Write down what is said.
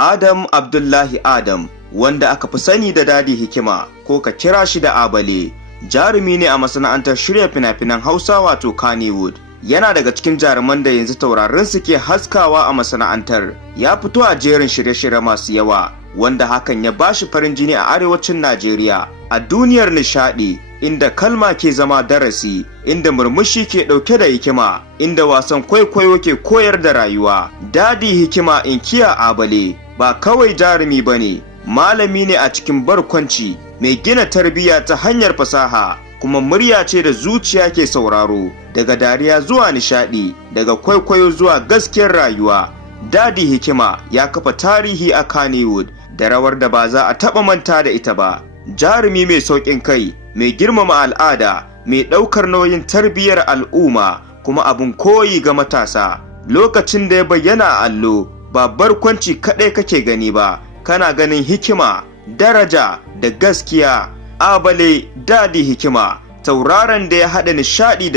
Adam Abdullahi Adam, wanda aka fi sani da Dadi Hikima ko ka kira shi da Abale, jarumi ne a masana'antar shirya fina-finan Hausa wato Kannywood. Yana daga cikin jaruman da yanzu taurarin su ke haskawa a masana'antar. Ya fito a jerin shirye-shirye masu yawa, wanda hakan ya bashi farin jini a arewacin Najeriya, a duniyar nishadi, inda kalma ke zama darasi, inda murmushi ke ɗauke da hikima, inda wasan kwaikwayo ke koyar da rayuwa. Dadi Hikima inkiya Abale ba kawai jarumi bane, malami ne a cikin barkwanci, mai gina tarbiyya ta hanyar fasaha, kuma murya ce da zuciya ke sauraro. Daga dariya zuwa nishadi, daga kwaikwayo zuwa gaskiyar rayuwa, Dadi Hikima ya kafa tarihi a Kannywood da rawar da ba za a taɓa manta da ita ba. Jarumi mai sauƙin kai, mai girmama al'ada, mai ɗaukar nauyin tarbiyyar al'umma, kuma abin koyi ga matasa. Lokacin da ya bayyana a allo, ba barkwanci kaɗai kake gani ba, kana ganin hikima, daraja da gaskiya. Abale Dadi Hikima, tauraron da ya haɗa nishaɗi da